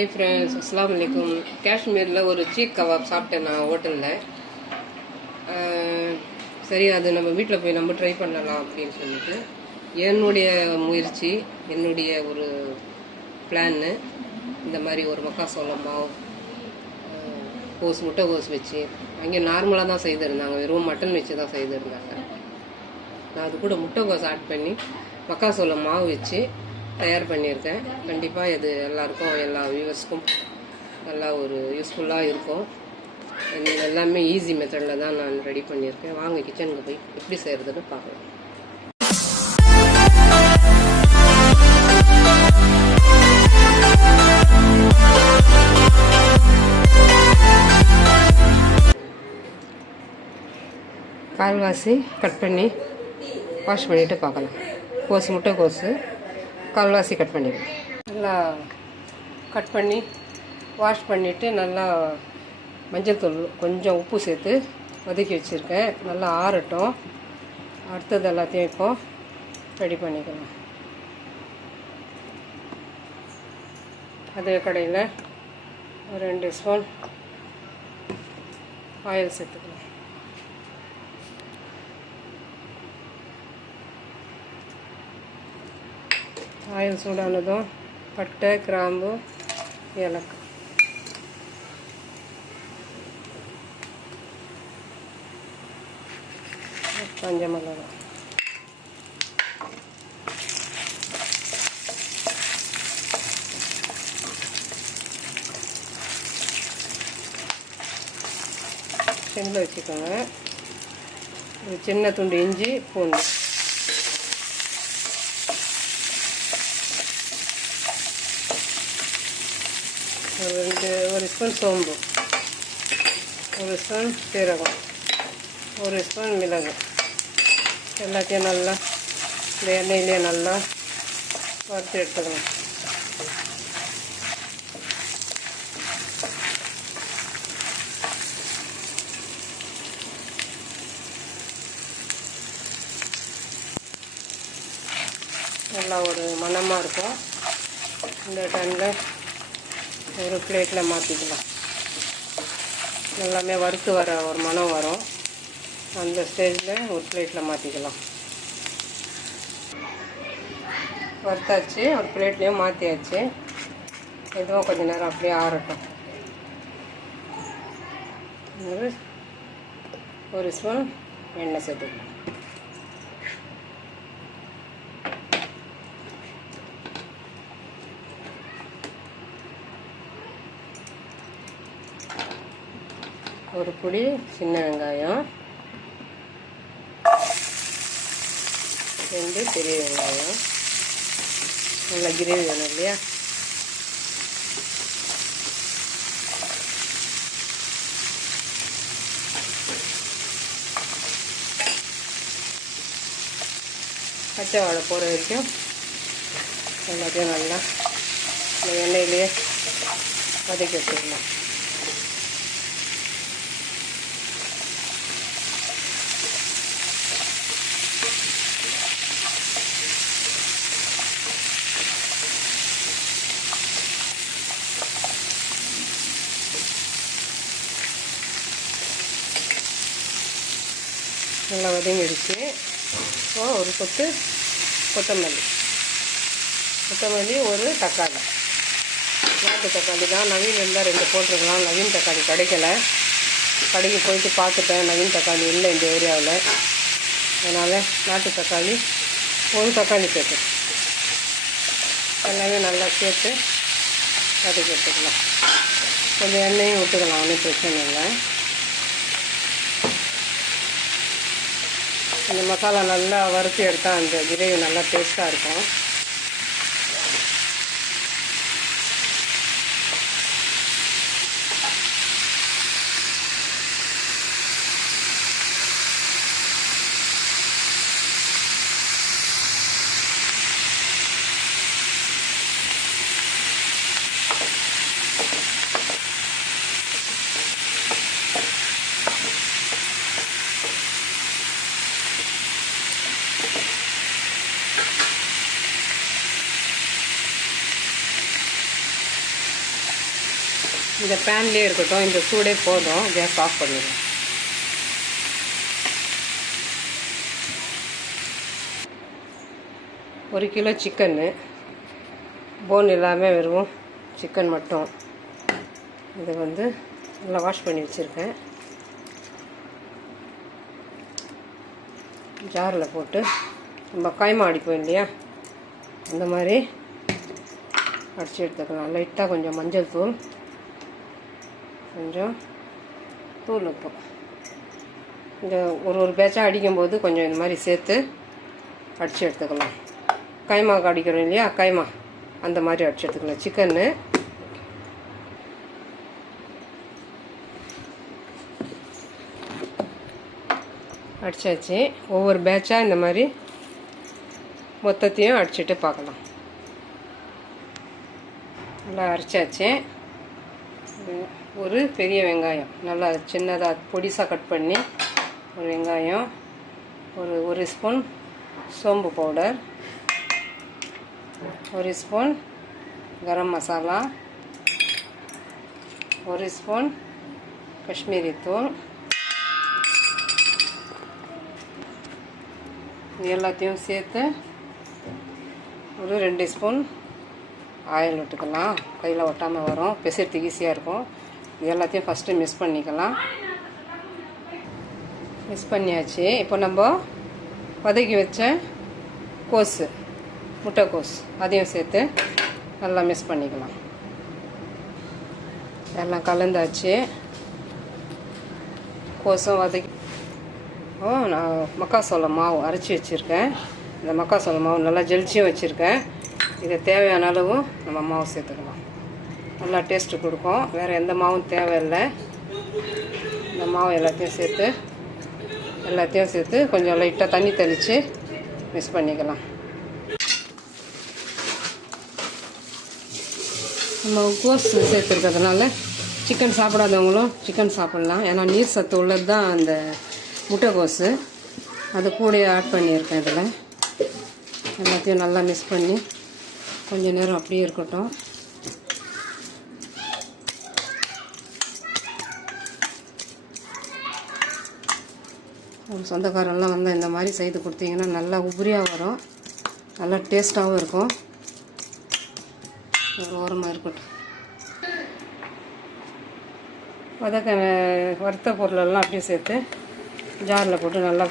Hi friends, அஸ்ஸலாமு அலைக்கும். காஷ்மீரில் ஒரு சீக் கபாப் சாப்பிட்டேன் நான் ஹோட்டலில். சரி, அது நம்ம வீட்டில் போய் நம்ம ட்ரை பண்ணலாம் அப்படின்னு சொல்லிட்டு என்னுடைய முயற்சி, என்னுடைய ஒரு பிளான்னு இந்த மாதிரி ஒரு மக்காசோளம் மாவு, முட்டைகோஸ் வச்சு அங்கே நார்மலாக தான் செய்திருந்தாங்க, வெறும் மட்டன் வச்சு தான் செய்திருந்தாங்க. நான் அது கூட முட்டைகோஸ் ஆட் பண்ணி மக்காசோளம் மாவு வச்சு தயார் பண்ணியிருக்கேன். கண்டிப்பாக இது எல்லாருக்கும், எல்லா வியூவர்ஸ்க்கும் நல்லா ஒரு யூஸ்ஃபுல்லாக இருக்கும். இது எல்லாமே ஈஸி மெத்தடில் தான் நான் ரெடி பண்ணியிருக்கேன். வாங்க கிச்சனுக்கு போய் எப்படி செய்கிறதுன்னு பார்க்கலாம். கால்வாசி கட் பண்ணி வாஷ் பண்ணிவிட்டு பார்க்கலாம். முட்டைக்கோஸு கால்வாசி கட் பண்ணிடுவேன். நல்லா கட் பண்ணி வாஷ் பண்ணிவிட்டு நல்லா மஞ்சள் தூள் கொஞ்சம் உப்பு சேர்த்து வதக்கி வச்சுருக்கேன். நல்லா ஆறட்டும். அடுத்தது எல்லாத்தையும் இப்போ ரெடி பண்ணிக்கலாம். அதே கடையில் ஒரு 2 ஸ்பூன் ஆயில் சேர்த்துக்கலாம். ஆயில் சூடானதும் பட்டை, கிராம்பு, ஏலக்காய், காஞ்ச மிளகாய், சிம்மில் வச்சுக்கோங்க. ஒரு சின்ன துண்டு இஞ்சி, பூண்டு, ஒரு ஸ்பூன் சோம்பு, ஒரு ஸ்பூன் சீரகம், ஒரு ஸ்பூன் மிளகு, எல்லாத்தையும் நல்லா இந்த எண்ணெயிலே நல்லா வறுத்து எடுத்துக்கலாம். நல்லா ஒரு மணமாக இருக்கும். இந்த டைமில் ஒரு பிளேட்டில் மாற்றிக்கலாம். எல்லாமே வறுத்து வர ஒரு மணம் வரும். அந்த ஸ்டேஜில் ஒரு பிளேட்டில் மாற்றிக்கலாம். வறுத்தாச்சு, ஒரு பிளேட்லேயும் மாற்றியாச்சு. இதுவும் கொஞ்சம் நேரம் அப்படியே ஆறட்டும். ஒரு ஸ்பூன் எண்ணெய் சேர்த்துக்கலாம். ஒரு புடி சின்ன வெங்காயம், 2 பெரிய வெங்காயம். நல்லா கிரேவி வேணும் இல்லையா? பச்சை வாழை போகிற வரைக்கும் எல்லாத்தையும் நல்லா இந்த எண்ணெயிலேயே வதக்கி வச்சுக்கலாம். நல்லா வதங்கிடுச்சு. இப்போ ஒரு கொத்தமல்லி, ஒரு தக்காளி, நாட்டு தக்காளி தான். நவீன் இருந்தால் 2 போட்டிருக்கலாம். நவீன் தக்காளி கிடைக்கல. கடைக்கு போயிட்டு பார்த்துட்டேன், நவீன் தக்காளி இல்லை இந்த ஏரியாவில். அதனால் நாட்டு தக்காளி ஒரு தக்காளி சேர்த்து எல்லாமே நல்லா சேர்த்து வதக்கி எடுத்துக்கலாம். கொஞ்சம் எண்ணெயும் விட்டுக்கலாம், ஒன்றும் பிரச்சனை இல்லை. இந்த மசாலா நல்லா வறுத்து எடுத்தால் அந்த கிரேவி நல்லா டேஸ்ட்டாக இருக்கும். இந்த பேன்லேயே இருக்கட்டும், இந்த சூடே போதும். கேஸ் ஆஃப் பண்ணிடுவோம். ஒரு கிலோ சிக்கன்னு, போன் இல்லாமல் வெறும் சிக்கன் மட்டும். இதை வந்து நல்லா வாஷ் பண்ணி வச்சுருக்கேன். ஜாரில் போட்டு நம்ம காய்மா அடிப்போம் இல்லையா, அந்த மாதிரி அடித்து எடுத்துக்கலாம். லைட்டாக கொஞ்சம் மஞ்சள் தூள், கொஞ்சம் தூள் உப்பு. இந்த ஒரு பேட்சாக அடிக்கும்போது கொஞ்சம் இந்த மாதிரி சேர்த்து அடித்து எடுத்துக்கலாம். கைமாவுக்கு அடிக்கிறோம் இல்லையா, கைமா அந்த மாதிரி அடித்து எடுத்துக்கலாம். சிக்கன்னு அடித்தாச்சு. ஒவ்வொரு பேட்சாக இந்த மாதிரி மொத்தத்தையும் அடிச்சுட்டு பார்க்கலாம். நல்லா அரைச்சாச்சு. ஒரு பெரிய வெங்காயம் நல்லா சின்னதாக பொடிசாக கட் பண்ணி ஒரு வெங்காயம், ஒரு ஸ்பூன் சோம்பு பவுடர், ஒரு ஸ்பூன் கரம் மசாலா, ஒரு ஸ்பூன் காஷ்மீரி தூள். இது எல்லாத்தையும் சேர்த்து ஒரு 2 ஸ்பூன் ஆயில் விட்டுக்கலாம். கையில் ஒட்டாமல் வரும், பிசைறதுக்கு ஈஸியாக இருக்கும். இது எல்லாத்தையும் ஃபஸ்ட்டு மிக்ஸ் பண்ணிக்கலாம். மிக்ஸ் பண்ணியாச்சு. இப்போ நம்ம வதக்கி வச்ச கோஸு, முட்டைக்கோஸ், அதையும் சேர்த்து நல்லா மிக்ஸ் பண்ணிக்கலாம். எல்லாம் கலந்தாச்சு. கோஸும் வதக்கி நான் மக்காசோளம் மாவு அரைச்சி வச்சுருக்கேன். இந்த மக்காசோளம் மாவு நல்லா ஜெலிச்சியும் வச்சுருக்கேன். இதை தேவையான அளவும் நம்ம மாவு சேர்த்துக்கலாம். நல்லா டேஸ்ட்டு கொடுக்கும். வேறு எந்த மாவும் தேவையில்லை. இந்த மாவு எல்லாத்தையும் சேர்த்து கொஞ்சம் லைட்டாக தண்ணி தெளித்து மிக்ஸ் பண்ணிக்கலாம். நம்ம கோஸ் சேர்த்துருக்கிறதுனால சிக்கன் சாப்பிடாதவங்களும் சிக்கன் சாப்பிட்லாம். ஏன்னா நீர் சத்து உள்ளது தான் அந்த முட்டைக்கோஸு. அது கூட ஆட் பண்ணியிருக்கேன். இதில் எல்லாத்தையும் நல்லா மிக்ஸ் பண்ணி கொஞ்சம் நேரம் அப்படியே இருக்கட்டும். ஒரு சொந்தக்காரெல்லாம் வந்தால் இந்த மாதிரி செய்து கொடுத்தீங்கன்னா நல்லா உபரியாக வரும், நல்லா டேஸ்ட்டாகவும் இருக்கும். ஒரு ஓரமாக இருக்கட்டும். வறுத்த பொருளெல்லாம் அப்படியே சேர்த்து ஜாரில் போட்டு நல்லா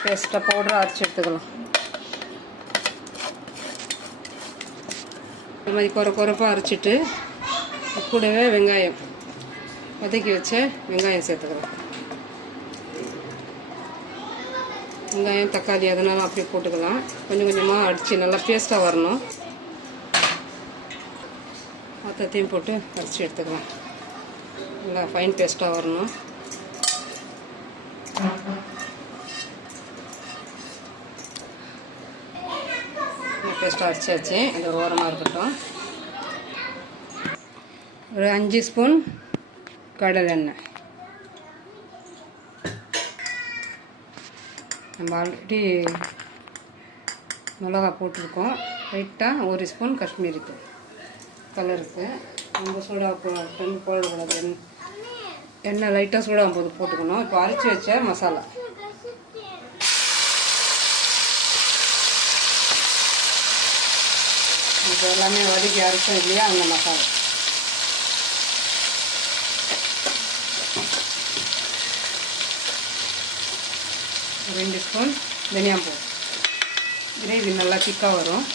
பேஸ்ட்டாக பவுடராக அரைச்சி எடுத்துக்கலாம். இந்த மாதிரி குறைப்பாக அரைச்சிட்டு கூடவே வெங்காயம், வதக்கி வச்ச வெங்காயம் சேர்த்துக்கலாம். வெங்காயம், தக்காளி அதனால அப்படியே போட்டுக்கலாம். கொஞ்சம் கொஞ்சமாக அடித்து நல்லா பேஸ்ட்டாக வரணும். மொத்தத்தையும் போட்டு அரைச்சி எடுத்துக்கலாம். நல்லா ஃபைன் பேஸ்ட்டாக வரணும். பேஸ்ட்டாக அரைச்சாச்சு. இது ஒரு ஓரமாக இருக்கட்டும். ஒரு 5 ஸ்பூன் கடலை எண்ணெய். நம்ம ஆல்ரெடி மிளகா போட்டிருக்கோம். லைட்டாக 1 ஸ்பூன் காஷ்மீரி தூள் கலருக்கு. ரொம்ப சூடாக போடக்கூடாது. எண்ணெய் லைட்டாக சூடாகும் போது போட்டுக்கணும். இப்போ அரைச்சி வச்ச மசாலா, இப்போ எல்லாமே வதக்கி அரைச்சோம் இல்லையா, அந்த மசாலா. ஒரு 2 ஸ்பூன் தனியா பவுடர். கிரேவி நல்லா திக்காக வரும்.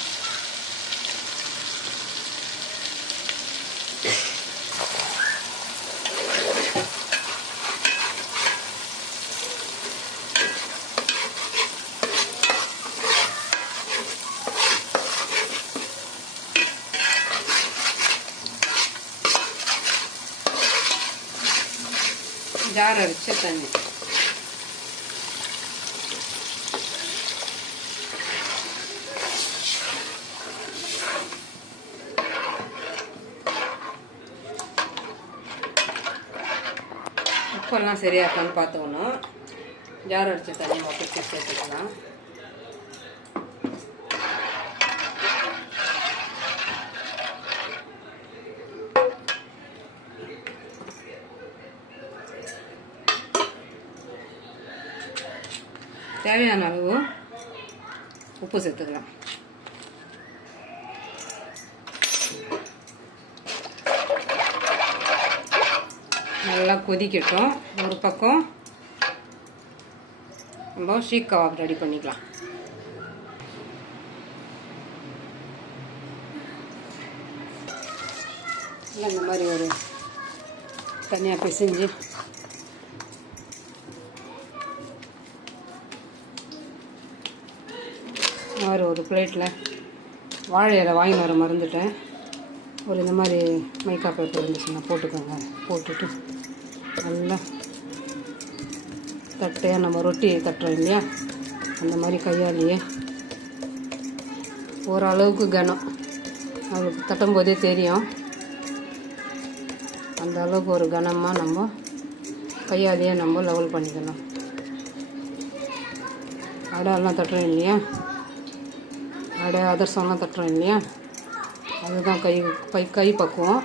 ஜார் அரைச்ச தண்ணி, உப்பெல்லாம் சரியாக இருக்கான்னு பார்த்துக்கணும். ஜார் அரைச்ச தண்ணி மொத்தத்தை சேர்த்துக்கலாம். தேவையான அளவு உப்பு சேர்த்துக்கலாம். நல்லா கொதிக்கட்டும். ஒரு பக்கம் நம்ம ஷீக் கபாப் ரெடி பண்ணிக்கலாம். இந்த மாதிரி ஒரு தனியாக பிசைஞ்சு மாதிரி ஒரு பிளேட்டில் வாழை இலை வாங்கின்னு வர மறந்துட்டேன். ஒரு இந்த மாதிரி மைக்கா பேப்பர் இருந்துச்சுன்னா போட்டுக்கோங்க. போட்டுட்டு நல்லா தட்டையாக நம்ம ரொட்டி தட்டுறோம் இல்லையா, அந்த மாதிரி கையாலேயே ஓரளவுக்கு கனம் அவளுக்கு தட்டும்போதே தெரியும். அந்த அளவுக்கு ஒரு கனமாக நம்ம கையாலேயே நம்ம லெவல் பண்ணிக்கணும். அடையெல்லாம் தட்டுறோம் இல்லையா, அடை அதிரசம்லாம் தட்டுறோம் இல்லையா, அதுதான் கை பக்குவம்.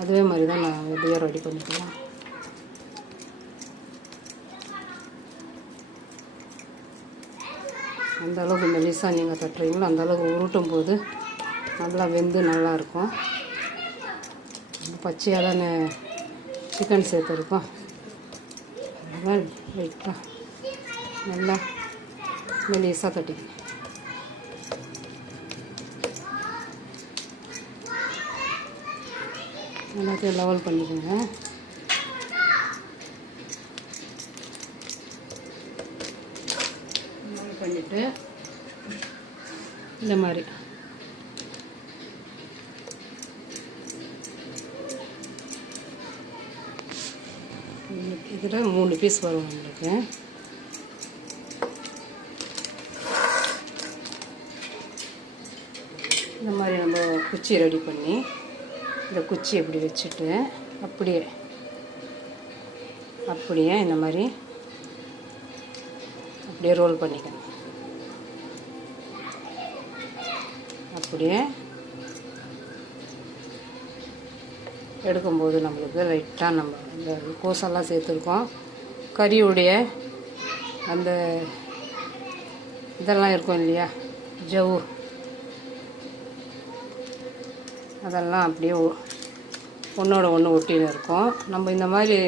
அதுவே மாதிரி தான் நான் எப்படியோ ரெடி பண்ணிக்கலாம். அந்த அளவுக்கு மெலிசாக நீங்கள் தட்டுறீங்களோ அந்த அளவுக்கு உருட்டும் போது நல்லா வெந்து நல்லாயிருக்கும். பச்சையாக தானே சிக்கன் சேர்த்துருக்கோம். அதனால் லைட்டாக நல்லா மெலிசாக தட்டிக்கணும். எல்லாத்தையும் லெவல் பண்ணிக்கோங்க. லெவல் பண்ணிவிட்டு இந்த மாதிரி இதில் 3 பீஸ் வரும் உங்களுக்கு. இந்த மாதிரி நம்ம குச்சி ரெடி பண்ணி இந்த குச்சி இப்படி வச்சுட்டு அப்படியே இந்த மாதிரி அப்படியே ரோல் பண்ணிக்கணும். அப்படியே எடுக்கும்போது நம்மளுக்கு லைட்டாக நம்ம இந்த கோஸெல்லாம் சேர்த்துருக்கோம். கறியுடைய அந்த இதெல்லாம் இருக்கும் இல்லையா, ஜவ்வு, அதெல்லாம் அப்படியே ஒன்றோட ஒன்று ஒட்டின்னு இருக்கும். நம்ம இந்த மாதிரி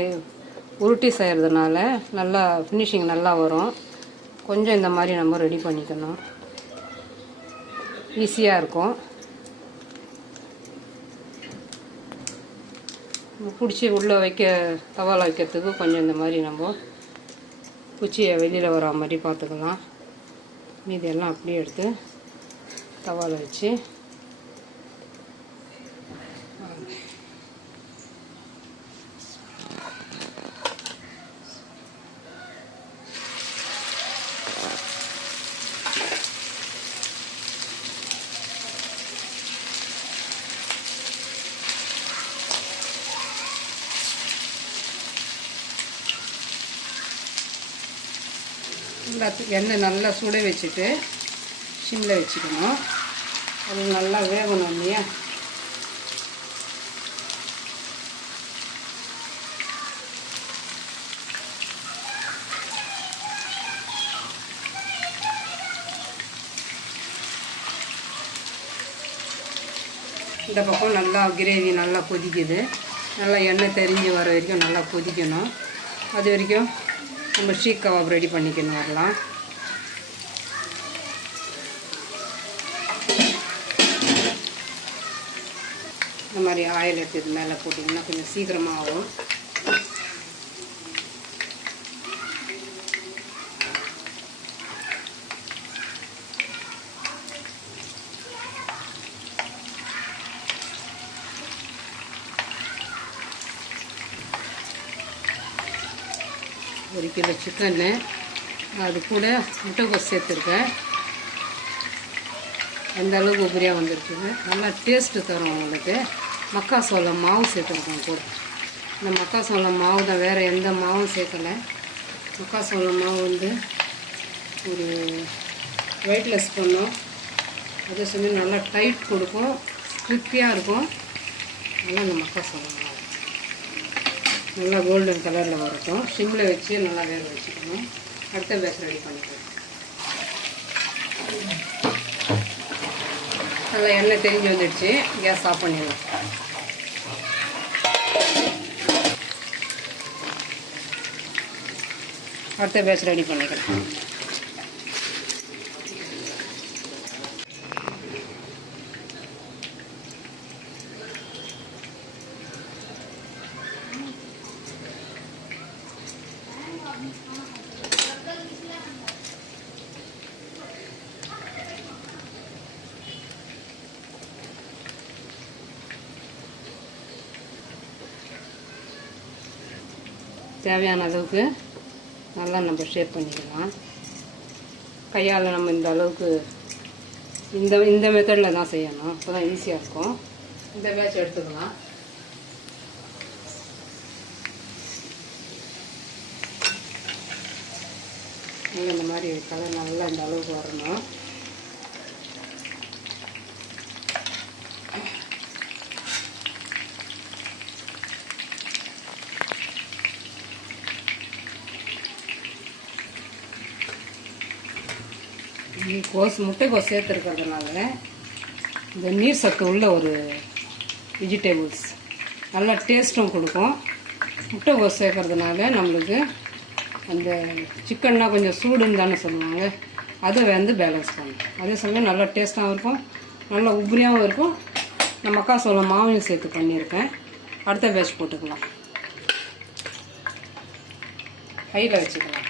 உருட்டி செய்கிறதுனால நல்லா ஃபினிஷிங் நல்லா வரும். கொஞ்சம் இந்த மாதிரி நம்ம ரெடி பண்ணிக்கணும், ஈஸியாக இருக்கும். பிடிச்சி உள்ளே தவாவில் வைக்கிறதுக்கு கொஞ்சம் இந்த மாதிரி நம்ம குச்சியை வெளியில் வர மாதிரி பார்த்துக்கலாம். மீதியெல்லாம் அப்படியே எடுத்து தவாவில் வச்சு எண்ணெய் நல்லா சுட வச்சுட்டு சிம்மில் வச்சுக்கணும். அது நல்லா வேகணும் இல்லையா. இந்த பக்கம் நல்லா கிரேவி நல்லா கொதிக்குது. நல்லா எண்ணெய் தெரிஞ்சு வர வரைக்கும் நல்லா கொதிக்கணும். அது வரைக்கும் நம்ம ஷீக் கபாப் ரெடி பண்ணிக்கணும். வரலாம் இந்த மாதிரி ஆயில் எடுத்து இது மேலே போட்டிங்கன்னா கொஞ்சம் சீக்கிரமாக ஆகும். ஒரு கிலோ சிக்கன்னு, அது கூட முட்டைக்கோஸ் சேர்த்துருக்கேன். அந்த அளவுக்கு உபரியாக வந்துருக்குது. நல்லா டேஸ்ட்டு தரும் உங்களுக்கு. மக்காசோளம் மாவு சேர்த்துருக்கோம் கூட. இந்த மக்காசோளம் மாவு தான், வேறு எந்த மாவும் சேர்க்கலை. மக்காசோளம் மாவு வந்து ஒரு வெயிட்லெஸ் பண்ணும். அதே சமயம் நல்லா டைட் கொடுக்கும், கிரிப்பியாக இருக்கும். நல்லா இந்த மக்காசோளம் மாவு நல்லா கோல்டன் கலரில் வரட்டும். சிம்மில் வச்சு நல்லா வேக வச்சுக்கணும். அடுத்த பேட்ச் ரெடி பண்ணிக்கலாம். நல்லா எண்ணெய் தெரிஞ்சு வந்துடுச்சு. கேஸ் ஆஃப் பண்ணிடலாம். அடுத்த பேட்ச் ரெடி பண்ணிக்கலாம். தேவையான அளவுக்கு நல்லா நம்ம ஷேப் பண்ணிக்கலாம். கையால் நம்ம இந்த அளவுக்கு இந்த மெத்தடில் தான் செய்யணும். அப்போ தான் ஈஸியாக இருக்கும். இந்த பேட்ச் எடுத்துக்கலாம். நல்லா இந்த மாதிரி கலர் நல்லா இந்த அளவுக்கு வரணும். முட்டைக்கோஸ் சேர்த்துருக்கிறதுனால இந்த நீர் சத்து உள்ள ஒரு வெஜிடபிள்ஸ் நல்லா டேஸ்ட்டும் கொடுக்கும். முட்டைக்கோஸ் சேர்க்கறதுனால நம்மளுக்கு அந்த சிக்கன்னா கொஞ்சம் சூடுன்னு தானே சொல்லுவாங்க, அதை வந்து பேலன்ஸ் பண்ணும். அதே சமயம் நல்லா டேஸ்ட்டாகவும் இருக்கும், நல்லா உப்ரியாகவும் இருக்கும். நான் மக்காசோளம் மாவையும் சேர்த்து பண்ணியிருக்கேன். அடுத்த பேட்ச் போட்டுக்கலாம். ஹையில் வச்சுக்கலாம்.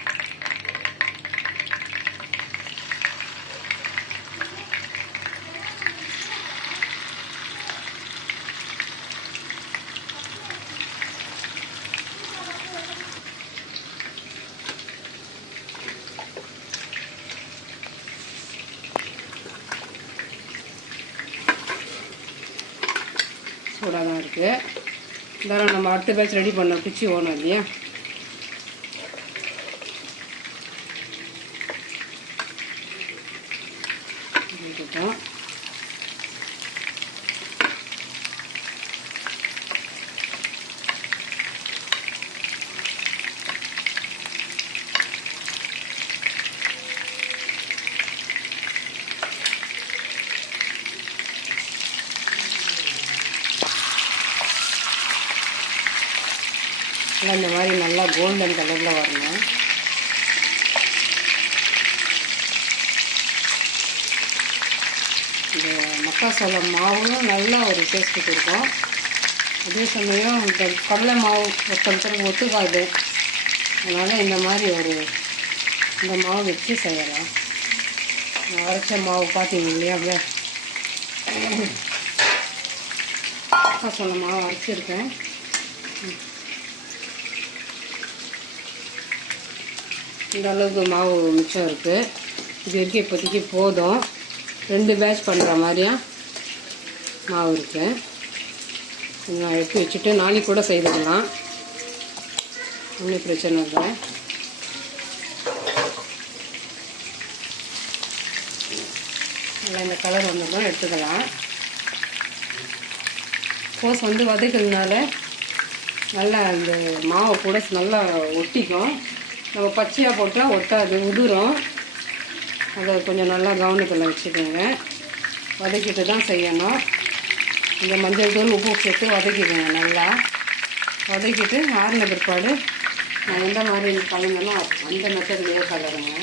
சூடாக தான் இருக்குது. இருந்தாலும் நம்ம அடுத்த பேட்ச் ரெடி பண்ண பிச்சு ஓணும் இல்லையா. இருக்கட்டும். இந்த மாதிரி நல்லா கோல்டன் கலரில் வரணும். இந்த மக்காசோளம் மாவும் நல்லா ஒரு டேஸ்ட்டு கொடுக்கும். அதே சமயம் இந்த கடலை மாவு ஒருத்தருக்கு ஒத்துக்காது. அதனால் இந்த மாதிரி இந்த மாவு வச்சு செய்யலாம். அரைச்ச மாவு பார்த்தீங்க இல்லையா, அப்படியே மக்காசோளம் மாவு அரைச்சிருக்கேன். இந்த அளவுக்கு மாவு மிச்சம் இருக்குது. இது வரைக்கும் இப்போதைக்கு போதும். 2 பேட்ச் பண்ணுற மாதிரியா மாவு இருக்குது. நான் எடுத்து வச்சுட்டு நாளைக்கு கூட செய்துக்கலாம், ஒன்றும் பிரச்சனை இல்லை. நல்லா இந்த கலர் வந்ததும் எடுத்துக்கலாம். கோஸ் வதக்கிறதுனால நல்லா இந்த மாவை கூட நல்லா ஒட்டிக்கும். நம்ம பச்சையாக போட்டால் ஒட்டாது, உதிரும். அதை கொஞ்சம் நல்லா கவனத்தில் வச்சுக்கோங்க. வதக்கிட்டு தான் செய்யணும். இந்த மஞ்சள் தூள் உப்பு சேர்த்து வதக்கிக்கோங்க. நல்லா வதக்கிட்டு ஆறின பிற்பாடு நான் எந்த மாதிரி கலந்தனோ அந்த மெத்தட்லேயே கலருங்க.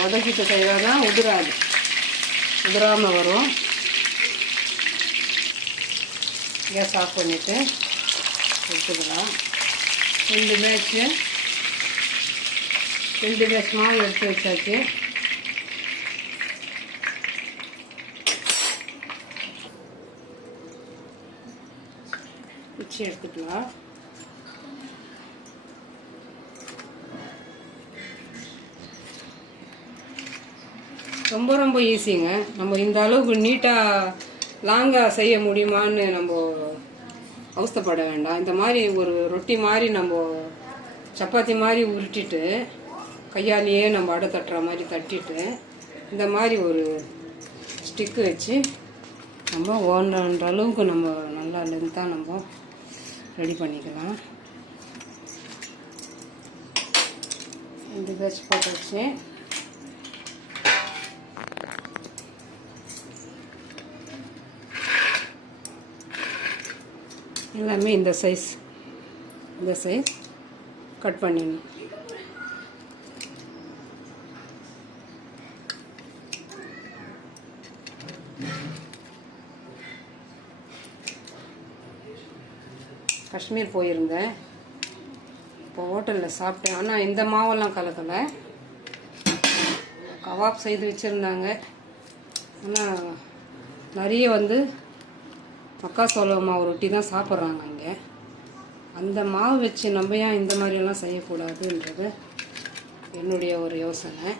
வதக்கிட்டு செய்தால் தான் உதிராமல் வரும். கேஸ் ஆஃப் பண்ணிவிட்டு எடுத்துக்கலாம். 2 பேட்ச் மாவு எடுத்து வச்சாச்சு. பிச்சு எடுத்துக்கலாம். ரொம்ப ஈஸிங்க. நம்ம இந்த அளவுக்கு நீட்டாக லாங்காக செய்ய முடியுமான்னு நம்ம அவஸ்தைப்பட வேண்டாம். இந்த மாதிரி ஒரு ரொட்டி மாதிரி நம்ம சப்பாத்தி மாதிரி உருட்டிட்டு கையாலேயே நம்ம அடை தட்டுற மாதிரி தட்டிட்டு இந்த மாதிரி ஒரு ஸ்டிக்கு வச்சு நம்ம ஓன்ற அளவுக்கு நம்ம நல்லா லென்த்தாக நம்ம ரெடி பண்ணிக்கலாம். 2 பேட்ச் போட்டாச்சு. எல்லாமே இந்த சைஸ் கட் பண்ணிடணும். காஷ்மீர் போயிருந்தேன், இப்போ ஹோட்டலில் சாப்பிட்டேன். ஆனால் இந்த மாவெல்லாம் கலக்கலை, கவாப் செய்து வச்சுருந்தாங்க. ஆனால் நிறைய மக்காசோள மாவு ரொட்டி தான் சாப்பிட்றாங்க இங்கே. அந்த மாவு வச்சு நம்ம ஏன் இந்த மாதிரியெல்லாம் செய்யக்கூடாதுன்றது என்னுடைய ஒரு யோசனை.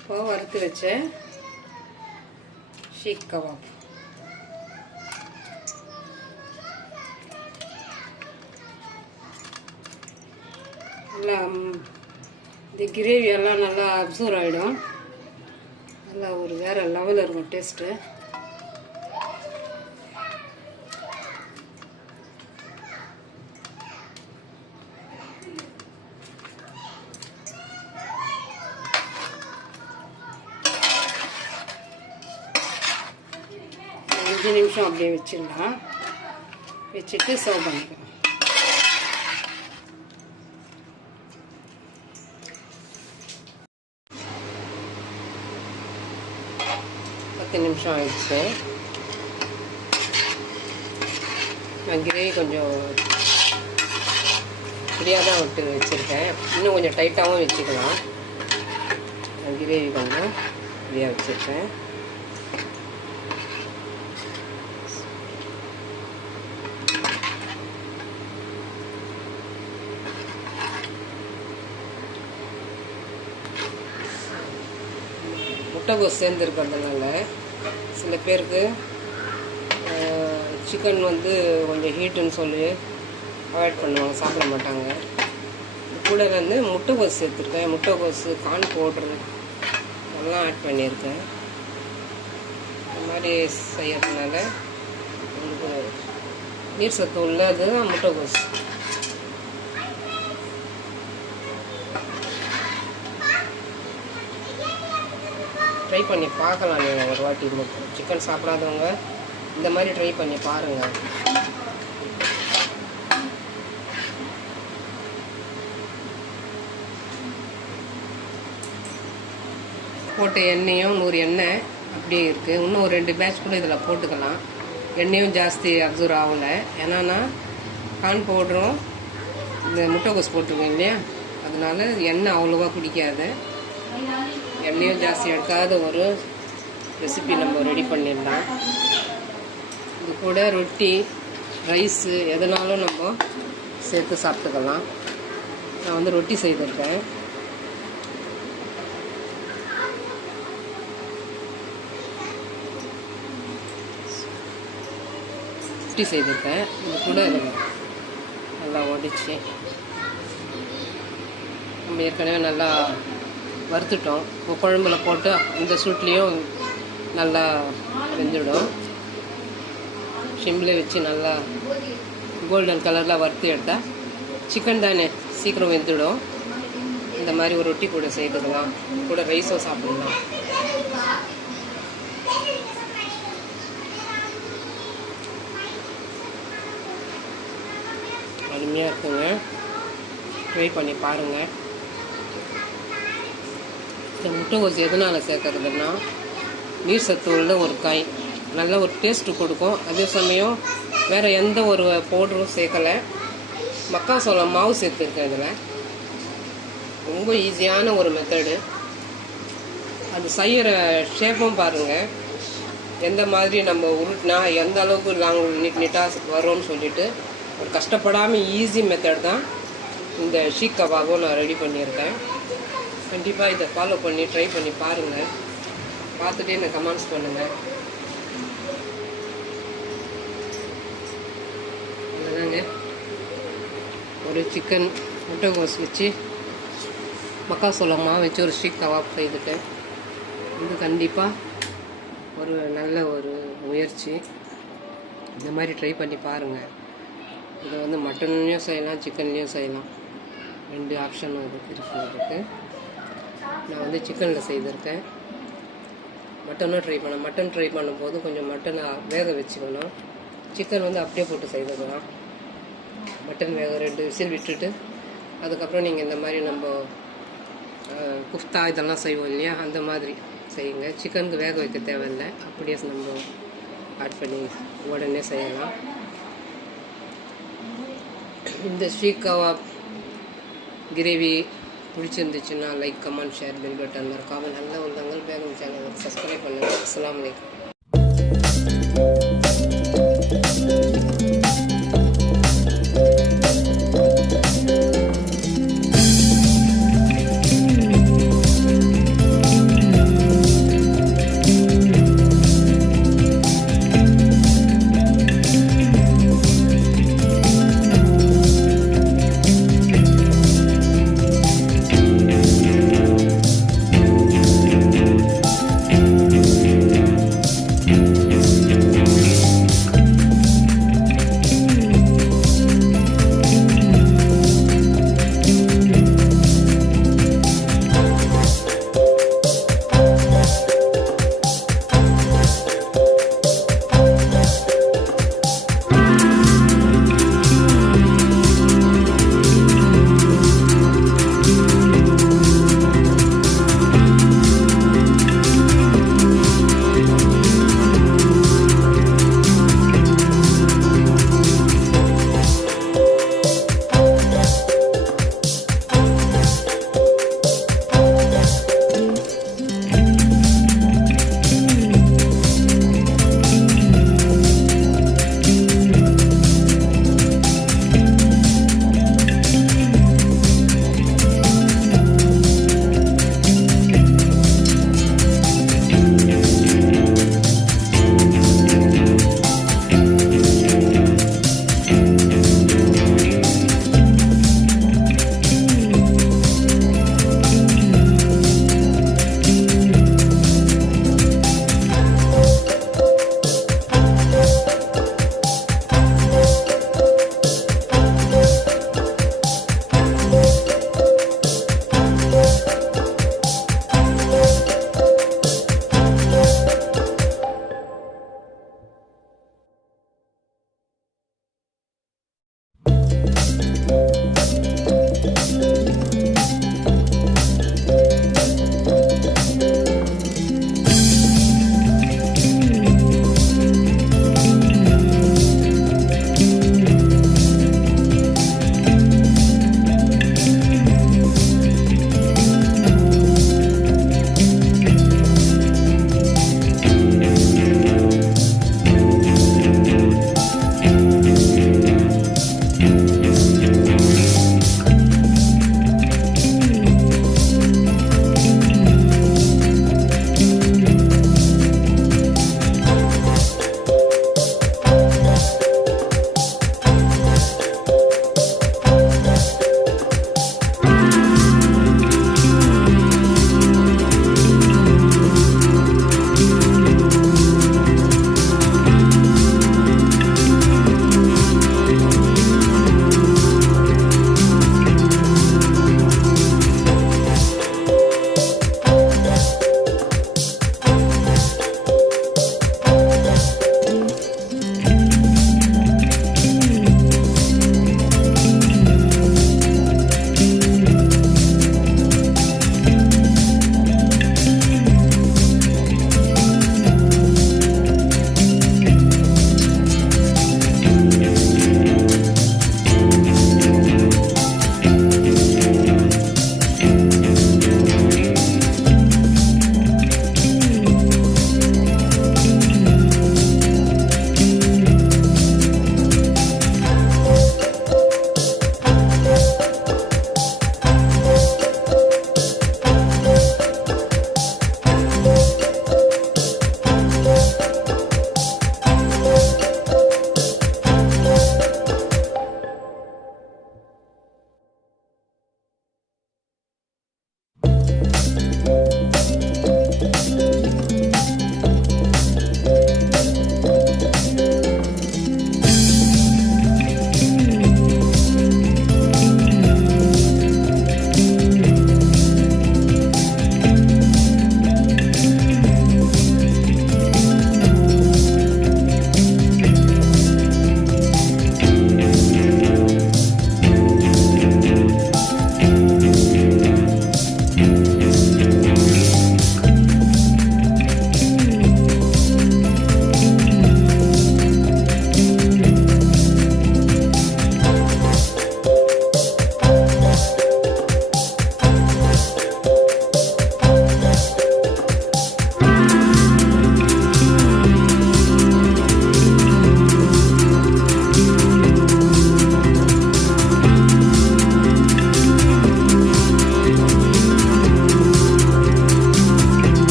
இப்போ வறுத்து வச்ச ஷீக் கபாப் நல்லா இந்த கிரேவி எல்லாம் நல்லா அப்சர்வ் ஆகிடும். நல்லா ஒரு வேறு லெவலில் இருக்கும் டேஸ்ட்டு. அஞ்சு நிமிஷம் அப்படியே வச்சிடலாம். வச்சுட்டு சர்வ் பண்ணிக்கலாம். பத்து நிமிஷம் ஆயிடுச்சு. நான் கிரேவி கொஞ்சம் ஃப்ரீயாக தான் விட்டு வச்சுருக்கேன். இன்னும் கொஞ்சம் டைட்டாகவும் வச்சுக்கலாம். நான் கிரேவி கொஞ்சம் ஃப்ரீயாக வச்சுருக்கேன். முட்டைகோஸ் சேர்ந்துருக்கிறதுனால சில பேருக்கு சிக்கன் கொஞ்சம் ஹீட்டுன்னு சொல்லி அவாய்ட் பண்ணுவாங்க, சாப்பிட மாட்டாங்க. கூட முட்டைகோஸ் சேர்த்துருக்கேன். முட்டைகோஸ், கார்ன் பவுட்ரு எல்லாம் ஆட் பண்ணியிருக்கேன். இந்த மாதிரி செய்யறதுனால உங்களுக்கு நீர் சத்து உள்ளது தான் முட்டைகோஸ். ட்ரை பண்ணி பார்க்கலாம். நீங்கள் ஒரு வாட்டி சிக்கன் சாப்பிடாதவங்க இந்த மாதிரி ட்ரை பண்ணி பாருங்கள். போட்ட எண்ணெயும் 100 எண்ணெய் அப்படியே இருக்குது. இன்னும் ஒரு 2 பேட்ச் கூட இதில் போட்டுக்கலாம். எண்ணெயும் ஜாஸ்தி அப்சர்வ் ஆகலை. ஏன்னா கார்ன் பவுடரும் இந்த முட்டைகோஸ் போட்டிருக்கேன் இல்லையா, அதனால எண்ணெய் அவ்வளோவா குடிக்காது. எண்ணெயும் ஜாஸ்தி எடுக்காத ஒரு ரெசிபி நம்ம ரெடி பண்ணிடலாம். இது கூட ரொட்டி, ரைஸு எதனாலும் நம்ம சேர்த்து சாப்பிட்டுக்கலாம். நான் ரொட்டி செய்திருக்கேன். ரொட்டி செய்திருக்கேன். இது கூட நல்லா ஒடிச்சு நம்ம ஏற்கனவே நல்லா வறுத்துட்டோம். குழம்புல போட்டு இந்த சூட்லேயும் நல்லா வெந்துடும். சிம்மில் வச்சு நல்லா கோல்டன் கலரில் வறுத்து எடுத்தால் சிக்கன் தானே சீக்கிரம் வெந்துடும். இந்த மாதிரி ஒரு ரொட்டி கூட செய்துக்கலாம். கூட ரைஸும் சாப்பிடலாம். அருமையாக இருக்குங்க. ட்ரை பண்ணி பாருங்கள். இந்த முட்டைகோஸ் எதனால் சேர்க்கறதுன்னா நீர் சத்து உள்ள ஒரு காய், நல்ல ஒரு டேஸ்ட்டு கொடுக்கும். அதே சமயம் வேறு எந்த ஒரு பவுடரும் சேர்க்கலை. மக்காசோளம் மாவு சேர்த்துருக்கேன். இதில் ரொம்ப ஈஸியான ஒரு மெத்தடு. அது செய்கிற ஷேப்பும் பாருங்கள், எந்த மாதிரி நம்ம உருட்டினா எந்த அளவுக்கு நீட்டாக வரும்னு சொல்லிட்டு ஒரு கஷ்டப்படாமல் ஈஸி மெத்தட் தான் இந்த ஷீக் கபாபும் நான் ரெடி பண்ணியிருக்கேன். கண்டிப்பாக இதை ஃபாலோ பண்ணி ட்ரை பண்ணி பாருங்கள். பார்த்துட்டு எனக்கு கமெண்ட்ஸ் பண்ணுங்கள். அவ்வளோதாங்க. ஒரு சிக்கன் முட்டைகோஸ் வச்சு மக்காசோளம் மாவு வச்சு ஒரு ஸ்ட்ரீக் கபாப் செய்துட்டேன். இது கண்டிப்பாக ஒரு நல்ல ஒரு முயற்சி. இந்த மாதிரி ட்ரை பண்ணி பாருங்கள். இதை வந்து மட்டன்லேயும் செய்யலாம், சிக்கன்லேயும் செய்யலாம். 2 ஆப்ஷனும் இருக்குது. நான் வந்து சிக்கனில் செய்திருக்கேன். மட்டனும் ட்ரை பண்ணேன். மட்டன் ட்ரை பண்ணும்போது கொஞ்சம் மட்டனை வேக வச்சுக்கணும். சிக்கன் வந்து அப்படியே போட்டு செய்துக்கலாம். மட்டன் வேக 2 விசில் விட்டுட்டு அதுக்கப்புறம் நீங்கள் இந்த மாதிரி நம்ம குஃப்தா இதெல்லாம் செய்வோம் இல்லையா, அந்த மாதிரி செய்யுங்க. சிக்கனுக்கு வேக வைக்க தேவையில்லை, அப்படியே நம்ம ஆட் பண்ணி உடனே செய்யலாம். இந்த ஸ்ட்ரீக் கபாப் கிரேவி பிடிச்சிருந்துச்சுன்னா like, comment, share, bell button மறக்காமல் நல்ல உள்ளங்கள் வேகம் சேனலுக்கு சப்ஸ்கிரைப் பண்ணுங்கள். அஸ்ஸலாமு அலைக்கும்.